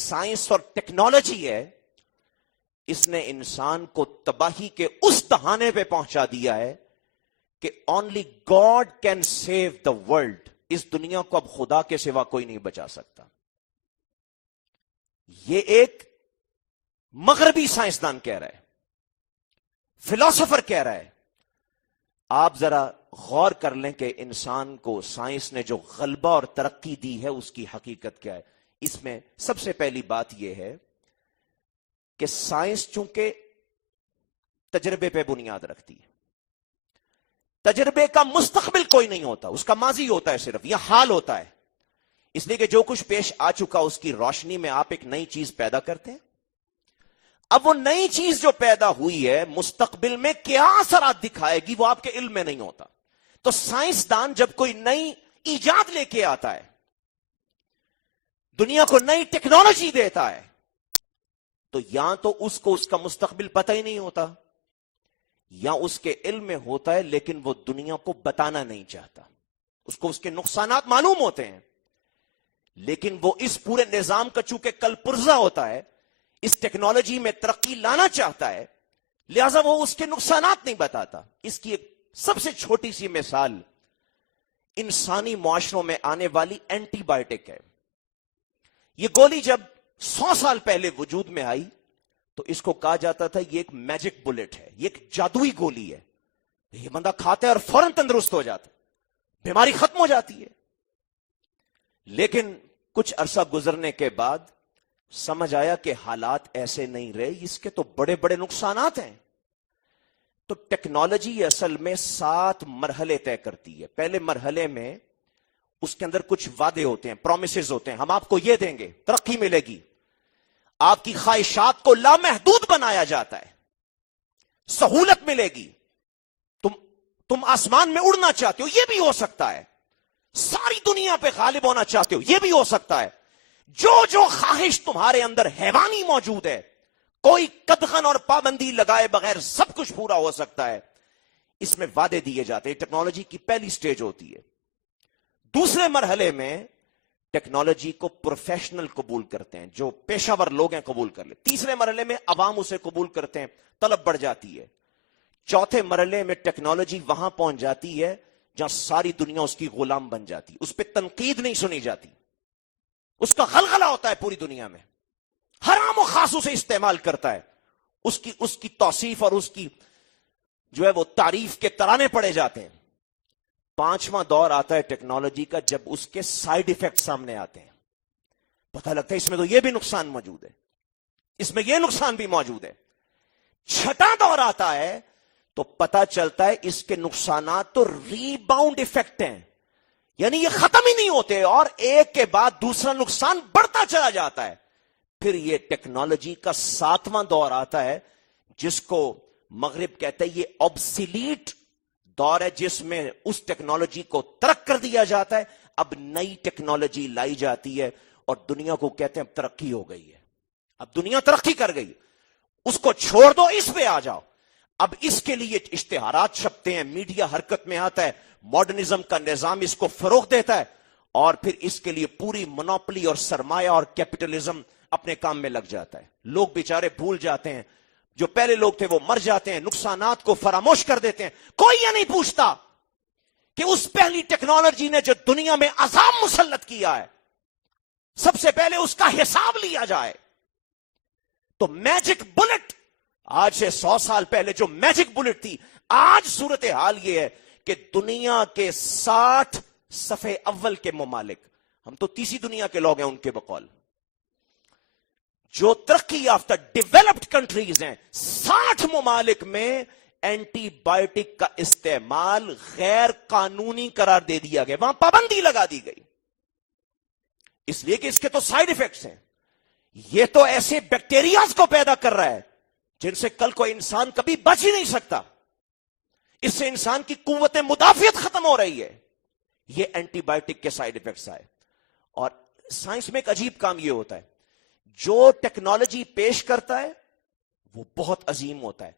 Science اور technology ہے، اس نے انسان کو تباہی کے اس دہانے پہ پہنچا دیا ہے کہ only God can save the world. اس دنیا کو اب خدا کے سوا کوئی نہیں بچا سکتا. یہ ایک مغربی سائنسدان کہہ رہا ہے، فلاسفر کہہ رہا ہے. آپ ذرا غور کر لیں کہ انسان کو سائنس نے جو غلبہ اور ترقی دی ہے اس کی حقیقت کیا ہے. اس میں سب سے پہلی بات یہ ہے کہ سائنس چونکہ تجربے پہ بنیاد رکھتی ہے. تجربے کا مستقبل کوئی نہیں ہوتا، اس کا ماضی ہوتا ہے صرف، یا حال ہوتا ہے. اس لیے کہ جو کچھ پیش آ چکا اس کی روشنی میں آپ ایک نئی چیز پیدا کرتے ہیں. اب وہ نئی چیز جو پیدا ہوئی ہے مستقبل میں کیا اثرات دکھائے گی وہ آپ کے علم میں نہیں ہوتا. تو سائنسدان جب کوئی نئی ایجاد لے کے آتا ہے، دنیا کو نئی ٹیکنالوجی دیتا ہے، تو یا تو اس کو اس کا مستقبل پتہ ہی نہیں ہوتا، یا اس کے علم میں ہوتا ہے لیکن وہ دنیا کو بتانا نہیں چاہتا. اس کو اس کے نقصانات معلوم ہوتے ہیں لیکن وہ اس پورے نظام کا چونکہ کل پرزہ ہوتا ہے، اس ٹیکنالوجی میں ترقی لانا چاہتا ہے، لہذا وہ اس کے نقصانات نہیں بتاتا. اس کی ایک سب سے چھوٹی سی مثال انسانی معاشروں میں آنے والی اینٹی بائیوٹک ہے. یہ گولی جب 100 سال پہلے وجود میں آئی تو اس کو کہا جاتا تھا یہ ایک میجک بلٹ ہے، یہ ایک جادوئی گولی ہے، یہ بندہ کھاتا ہے اور فوراً تندرست ہو جاتا ہے، بیماری ختم ہو جاتی ہے. لیکن کچھ عرصہ گزرنے کے بعد سمجھ آیا کہ حالات ایسے نہیں رہے، اس کے تو بڑے بڑے نقصانات ہیں. تو ٹیکنالوجی اصل میں 7 مرحلے طے کرتی ہے. پہلے مرحلے میں اس کے اندر کچھ وعدے ہوتے ہیں، پرومسز ہوتے ہیں، ہم آپ کو یہ دیں گے، ترقی ملے گی، آپ کی خواہشات کو لامحدود بنایا جاتا ہے، سہولت ملے گی، تم آسمان میں اڑنا چاہتے ہو یہ بھی ہو سکتا ہے، ساری دنیا پہ غالب ہونا چاہتے ہو یہ بھی ہو سکتا ہے. جو خواہش تمہارے اندر حیوانی موجود ہے، کوئی قدغن اور پابندی لگائے بغیر سب کچھ پورا ہو سکتا ہے. اس میں وعدے دیے جاتے ہیں. ٹیکنالوجی کی پہلی سٹیج ہوتی ہے. دوسرے مرحلے میں ٹیکنالوجی کو پروفیشنل قبول کرتے ہیں، جو پیشہ ور لوگ ہیں قبول کر لیں. تیسرے مرحلے میں عوام اسے قبول کرتے ہیں، طلب بڑھ جاتی ہے. چوتھے مرحلے میں ٹیکنالوجی وہاں پہنچ جاتی ہے جہاں ساری دنیا اس کی غلام بن جاتی، اس پہ تنقید نہیں سنی جاتی، اس کا غلغلہ ہوتا ہے پوری دنیا میں، حرام و خاص اسے استعمال کرتا ہے، اس کی توصیف اور اس کی جو ہے وہ تعریف کے ترانے پڑے جاتے ہیں. پانچواں دور آتا ہے ٹیکنالوجی کا جب اس کے سائیڈ ایفیکٹ سامنے آتے ہیں، پتہ لگتا ہے اس میں تو یہ بھی نقصان موجود ہے، اس میں یہ نقصان بھی موجود ہے. چھٹا دور آتا ہے تو پتہ چلتا ہے اس کے نقصانات تو ری باؤنڈ ایفیکٹ ہیں، یعنی یہ ختم ہی نہیں ہوتے اور ایک کے بعد دوسرا نقصان بڑھتا چلا جاتا ہے. پھر یہ ٹیکنالوجی کا 7واں دور آتا ہے جس کو مغرب کہتا ہے یہ obsolete دور ہے، جس میں اس ٹیکنالوجی کو ترک کر دیا جاتا ہے، اب نئی ٹیکنالوجی لائی جاتی ہے اور دنیا کو کہتے ہیں اب ترقی ہو گئی ہے، اب دنیا ترقی کر گئی، اس کو چھوڑ دو، اس پہ آ جاؤ. اب اس کے لیے اشتہارات چھپتے ہیں، میڈیا حرکت میں آتا ہے، ماڈرنزم کا نظام اس کو فروغ دیتا ہے اور پھر اس کے لیے پوری مونوپلی اور سرمایہ اور کیپٹلزم اپنے کام میں لگ جاتا ہے. لوگ بیچارے بھول جاتے ہیں، جو پہلے لوگ تھے وہ مر جاتے ہیں، نقصانات کو فراموش کر دیتے ہیں. کوئی یہ نہیں پوچھتا کہ اس پہلی ٹیکنالوجی نے جو دنیا میں عذاب مسلط کیا ہے سب سے پہلے اس کا حساب لیا جائے. تو میجک بلٹ، آج سے 100 سال پہلے جو میجک بلٹ تھی، آج صورتحال یہ ہے کہ دنیا کے 60 صفحے اول کے ممالک، ہم تو تیسری دنیا کے لوگ ہیں ان کے بقول، جو ترقی یافتہ ڈیولپڈ کنٹریز ہیں، 60 ممالک میں اینٹی بائیوٹک کا استعمال غیر قانونی قرار دے دیا گیا، وہاں پابندی لگا دی گئی، اس لیے کہ اس کے تو سائیڈ ایفیکٹس ہیں. یہ تو ایسے بیکٹیریاز کو پیدا کر رہا ہے جن سے کل کو انسان کبھی بچ ہی نہیں سکتا، اس سے انسان کی قوت مدافعت ختم ہو رہی ہے. یہ اینٹی بائیوٹک کے سائیڈ ایفیکٹس آئے. اور سائنس میں ایک عجیب کام یہ ہوتا ہے، جو ٹیکنالوجی پیش کرتا ہے وہ بہت عظیم ہوتا ہے،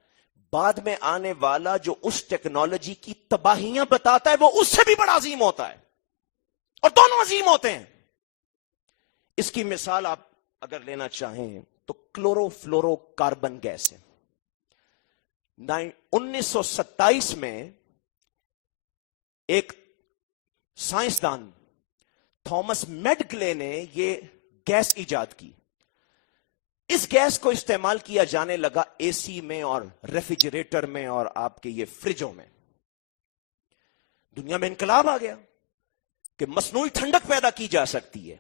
بعد میں آنے والا جو اس ٹیکنالوجی کی تباہیاں بتاتا ہے وہ اس سے بھی بڑا عظیم ہوتا ہے، اور دونوں عظیم ہوتے ہیں. اس کی مثال آپ اگر لینا چاہیں تو کلورو فلورو کاربن گیس ہے. 1927 میں ایک سائنسدان تھامس میڈکلے نے یہ گیس ایجاد کی. اس گیس کو استعمال کیا جانے لگا اے سی میں اور ریفریجریٹر میں اور آپ کے یہ فریجوں میں. دنیا میں انقلاب آ گیا کہ مصنوعی ٹھنڈک پیدا کی جا سکتی ہے.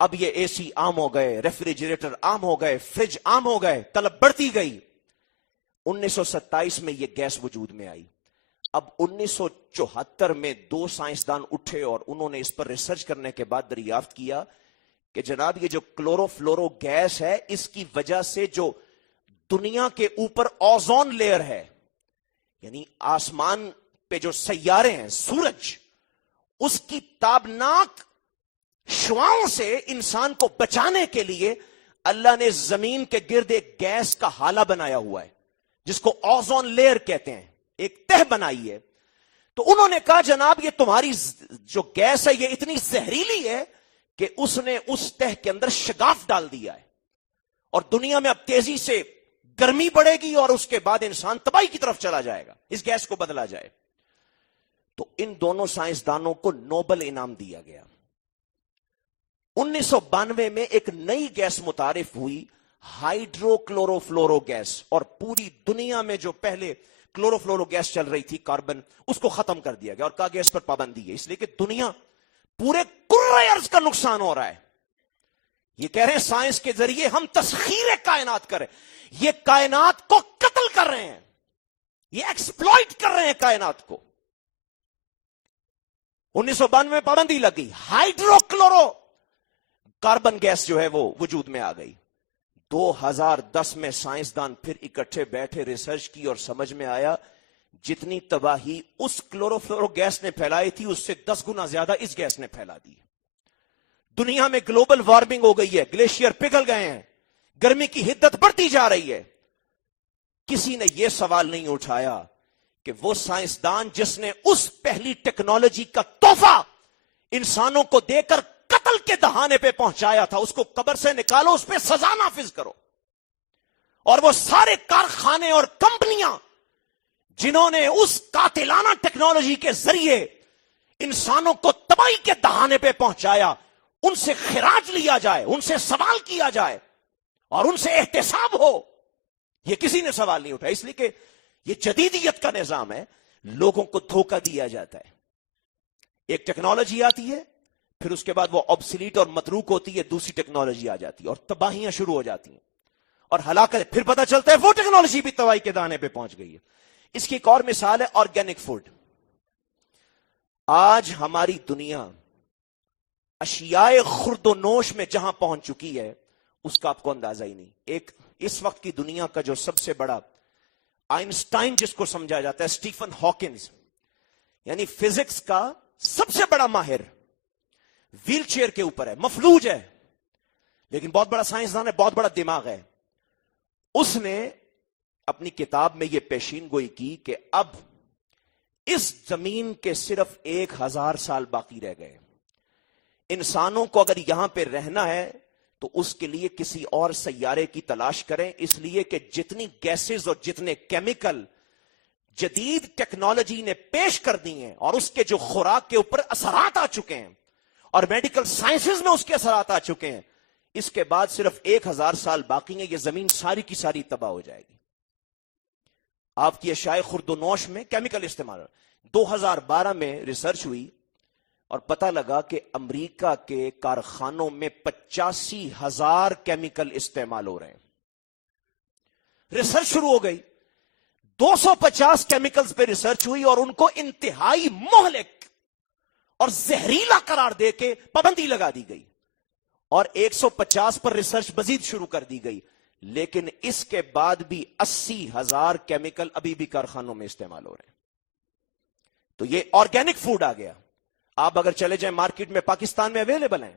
اب یہ اے سی عام ہو گئے, ریفریجریٹر عام ہو گئے, فریج عام ہو گئے, طلب بڑھتی گئی. 1927 میں یہ گیس وجود میں آئی. اب 1974 میں 2 سائنسدان اٹھے اور انہوں نے اس پر ریسرچ کرنے کے بعد دریافت کیا کہ جناب یہ جو کلورو فلورو گیس ہے, اس کی وجہ سے جو دنیا کے اوپر اوزون لیئر ہے, یعنی آسمان پہ جو سیارے ہیں, سورج, اس کی تابناک شعاؤں سے انسان کو بچانے کے لیے اللہ نے زمین کے گرد ایک گیس کا ہالہ بنایا ہوا ہے جس کو اوزون لیئر کہتے ہیں, ایک تہ بنائی ہے. تو انہوں نے کہا جناب یہ تمہاری جو گیس ہے یہ اتنی زہریلی ہے کہ اس نے اس تہ کے اندر شگاف ڈال دیا ہے اور دنیا میں اب تیزی سے گرمی بڑھے گی اور اس کے بعد انسان تباہی کی طرف چلا جائے گا, اس گیس کو بدلا جائے. تو ان دونوں سائنسدانوں کو نوبل انعام دیا گیا. 1992 میں ایک نئی گیس متعارف ہوئی, ہائیڈرو کلورو فلورو گیس, اور پوری دنیا میں جو پہلے کلورو فلورو گیس چل رہی تھی کاربن, اس کو ختم کر دیا گیا اور کہا گیس پر پابندی ہے, اس لیے کہ دنیا پورے کرۂ ارض کا نقصان ہو رہا ہے. یہ کہہ رہے ہیں سائنس کے ذریعے ہم تسخیر کائنات کر رہے ہیں, یہ کائنات کو قتل کر رہے ہیں, یہ ایکسپلائٹ کر رہے ہیں کائنات کو. 1992 میں پابندی لگی, ہائیڈرو کلورو کاربن گیس جو ہے وہ وجود میں آ گئی. 2010 میں سائنسدان پھر اکٹھے بیٹھے, ریسرچ کی اور سمجھ میں آیا جتنی تباہی اس کلورو فلورو گیس نے پھیلائی تھی اس سے 10 گنا زیادہ اس گیس نے پھیلا دی. دنیا میں گلوبل وارمنگ ہو گئی ہے, گلیشیئر پگھل گئے ہیں, گرمی کی حدت بڑھتی جا رہی ہے. کسی نے یہ سوال نہیں اٹھایا کہ وہ سائنسدان جس نے اس پہلی ٹیکنالوجی کا تحفہ انسانوں کو دے کر قتل کے دہانے پہ پہنچایا تھا, اس کو قبر سے نکالو, اس پہ سزا نافذ کرو. اور وہ سارے کارخانے اور کمپنیاں جنہوں نے اس قاتلانہ ٹیکنالوجی کے ذریعے انسانوں کو تباہی کے دہانے پہ پہنچایا, ان سے خراج لیا جائے, ان سے سوال کیا جائے اور ان سے احتساب ہو. یہ کسی نے سوال نہیں اٹھایا, اس لیے کہ یہ جدیدیت کا نظام ہے, لوگوں کو دھوکہ دیا جاتا ہے. ایک ٹیکنالوجی آتی ہے, پھر اس کے بعد وہ آبسلیٹ اور متروک ہوتی ہے, دوسری ٹیکنالوجی آ جاتی ہے اور تباہیاں شروع ہو جاتی ہیں اور ہلاکت. پھر پتہ چلتا ہے وہ ٹیکنالوجی بھی تباہی کے دانے پہ پہنچ گئی ہے. اس کی ایک اور مثال ہے آرگینک فوڈ. آج ہماری دنیا اشیاء خرد و نوش میں جہاں پہنچ چکی ہے اس کا آپ کو اندازہ ہی نہیں. ایک اس وقت کی دنیا کا جو سب سے بڑا آئنسٹائن جس کو سمجھا جاتا ہے, اسٹیفن ہاکنز, یعنی فزکس کا سب سے بڑا ماہر, ویل چیئر کے اوپر ہے, مفلوج ہے, لیکن بہت بڑا سائنسدان ہے, بہت بڑا دماغ ہے. اس نے اپنی کتاب میں یہ پیشین گوئی کی کہ اب اس زمین کے صرف 1000 سال باقی رہ گئے. انسانوں کو اگر یہاں پہ رہنا ہے تو اس کے لیے کسی اور سیارے کی تلاش کریں, اس لیے کہ جتنی گیسز اور جتنے کیمیکل جدید ٹیکنالوجی نے پیش کر دی ہیں اور اس کے جو خوراک کے اوپر اثرات آ چکے ہیں اور میڈیکل سائنسز میں اس کے اثرات آ چکے ہیں, اس کے بعد صرف 1000 سال باقی ہیں, یہ زمین ساری کی ساری تباہ ہو جائے گی. آپ کی اشیاء خرد و نوش میں کیمیکل استعمال. 2012 میں ریسرچ ہوئی اور پتہ لگا کہ امریکہ کے کارخانوں میں 85,000 کیمیکل استعمال ہو رہے ہیں. ریسرچ شروع ہو گئی, 250 کیمیکلز پہ ریسرچ ہوئی اور ان کو انتہائی مہلک اور زہریلا قرار دے کے پابندی لگا دی گئی اور 150 پر ریسرچ مزید شروع کر دی گئی. لیکن اس کے بعد بھی 80,000 کیمیکل ابھی بھی کارخانوں میں استعمال ہو رہے ہیں. تو یہ آرگینک فوڈ آ گیا. آپ اگر چلے جائیں مارکیٹ میں, پاکستان میں اویلیبل ہیں,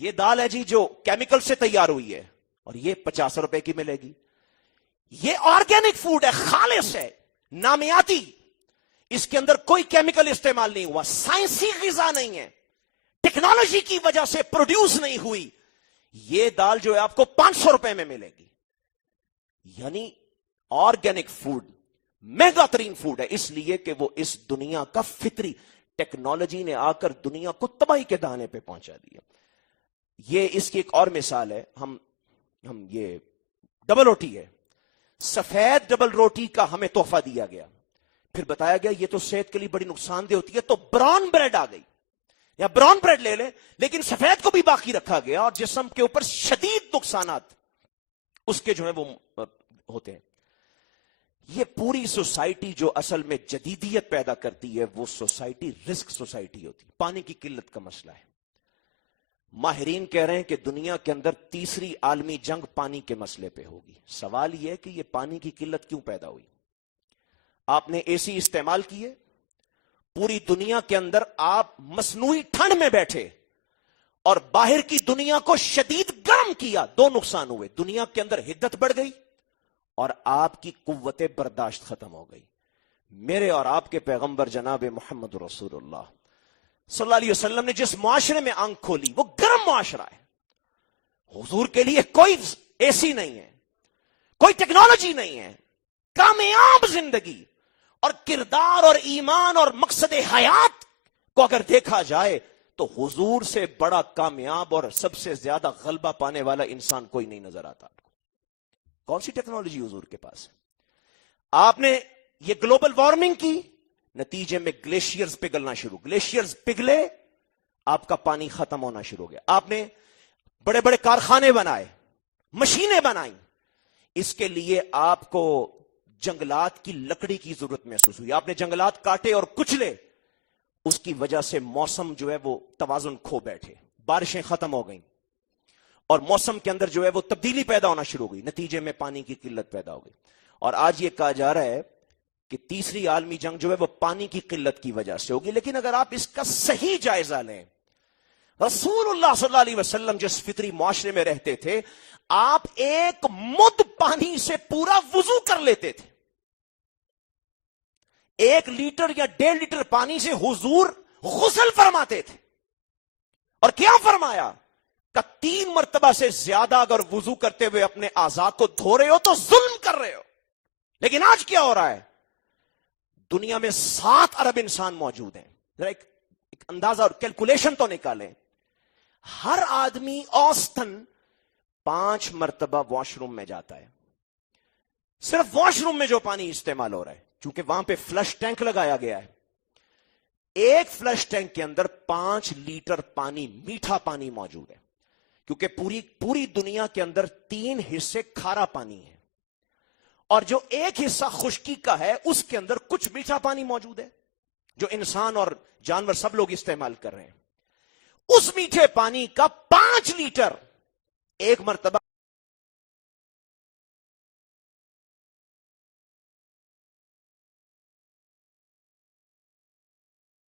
یہ دال ہے جی جو کیمیکل سے تیار ہوئی ہے اور یہ 50 روپے کی ملے گی. یہ آرگینک فوڈ ہے, خالص ہے, نامیاتی, اس کے اندر کوئی کیمیکل استعمال نہیں ہوا, سائنسی غذا نہیں ہے, ٹیکنالوجی کی وجہ سے پروڈیوس نہیں ہوئی. یہ دال جو ہے آپ کو 500 روپے میں ملے گی. یعنی آرگینک فوڈ مہنگا ترین فوڈ ہے، اس لیے کہ وہ اس دنیا کا فطری، ٹیکنالوجی نے آ کر دنیا کو تباہی کے دانے پہ پہنچا دیا. یہ اس کی ایک اور مثال ہے. ہم یہ ڈبل روٹی ہے، سفید ڈبل روٹی کا ہمیں تحفہ دیا گیا، پھر بتایا گیا یہ تو صحت کے لیے بڑی نقصان دہ ہوتی ہے، تو براؤن بریڈ آ گئی، یا براؤن بریڈ لے لیں، لیکن سفید کو بھی باقی رکھا گیا، اور جسم کے اوپر شدید نقصانات اس کے جو ہے وہ ہوتے ہیں. یہ پوری سوسائٹی جو اصل میں جدیدیت پیدا کرتی ہے، وہ سوسائٹی رسک سوسائٹی ہوتی ہے. پانی کی قلت کا مسئلہ ہے. ماہرین کہہ رہے ہیں کہ دنیا کے اندر تیسری عالمی جنگ پانی کے مسئلے پہ ہوگی. سوال یہ ہے کہ یہ پانی کی قلت کیوں پیدا ہوئی؟ آپ نے اے سی استعمال کیے، پوری دنیا کے اندر آپ مصنوعی ٹھنڈ میں بیٹھے اور باہر کی دنیا کو شدید گرم کیا. دو نقصان ہوئے، دنیا کے اندر حدت بڑھ گئی اور آپ کی قوت برداشت ختم ہو گئی. میرے اور آپ کے پیغمبر جناب محمد رسول اللہ صلی اللہ علیہ وسلم نے جس معاشرے میں آنکھ کھولی وہ گرم معاشرہ ہے. حضور کے لیے کوئی اے سی نہیں ہے، کوئی ٹیکنالوجی نہیں ہے. کامیاب زندگی اور کردار اور ایمان اور مقصد حیات کو اگر دیکھا جائے تو حضور سے بڑا کامیاب اور سب سے زیادہ غلبہ پانے والا انسان کوئی نہیں نظر آتا. کون سی ٹیکنالوجی حضور کے پاس ہے؟ آپ نے یہ گلوبل وارمنگ کی، نتیجے میں گلیشیئرز پگھلنا شروع، گلیشیئرز پگھلے، آپ کا پانی ختم ہونا شروع ہو گیا. آپ نے بڑے بڑے کارخانے بنائے، مشینیں بنائیں، اس کے لیے آپ کو جنگلات کی لکڑی کی ضرورت محسوس ہوئی. آپ نے جنگلات کاٹے اور کچلے، اس کی وجہ سے موسم جو ہے وہ توازن کھو بیٹھے، بارشیں ختم ہو گئیں اور موسم کے اندر جو ہے وہ تبدیلی پیدا ہونا شروع ہو گئی. نتیجے میں پانی کی قلت پیدا ہو گئی. اور آج یہ کہا جا رہا ہے کہ تیسری عالمی جنگ جو ہے وہ پانی کی قلت کی وجہ سے ہوگی. لیکن اگر آپ اس کا صحیح جائزہ لیں، رسول اللہ صلی اللہ علیہ وسلم جس فطری معاشرے میں رہتے تھے، آپ ایک مد پانی سے پورا وضو کر لیتے تھے. 1 لیٹر یا 1.5 لیٹر پانی سے حضور غسل فرماتے تھے. اور کیا فرمایا کہ 3 مرتبہ سے زیادہ اگر وضو کرتے ہوئے اپنے اعضاء کو دھو رہے ہو تو ظلم کر رہے ہو. لیکن آج کیا ہو رہا ہے؟ دنیا میں 7 ارب انسان موجود ہیں. ذرا ایک اندازہ اور کیلکولیشن تو نکالیں. ہر آدمی اوسطاً 5 مرتبہ واش روم میں جاتا ہے. صرف واش روم میں جو پانی استعمال ہو رہا ہے، چونکہ وہاں پہ فلش ٹینک لگایا گیا ہے، ایک فلش ٹینک کے اندر 5 لیٹر پانی، میٹھا پانی موجود ہے. کیونکہ پوری دنیا کے اندر 3 حصے کھارا پانی ہے اور جو 1 حصہ خشکی کا ہے اس کے اندر کچھ میٹھا پانی موجود ہے جو انسان اور جانور سب لوگ استعمال کر رہے ہیں. اس میٹھے پانی کا 5 لیٹر ایک مرتبہ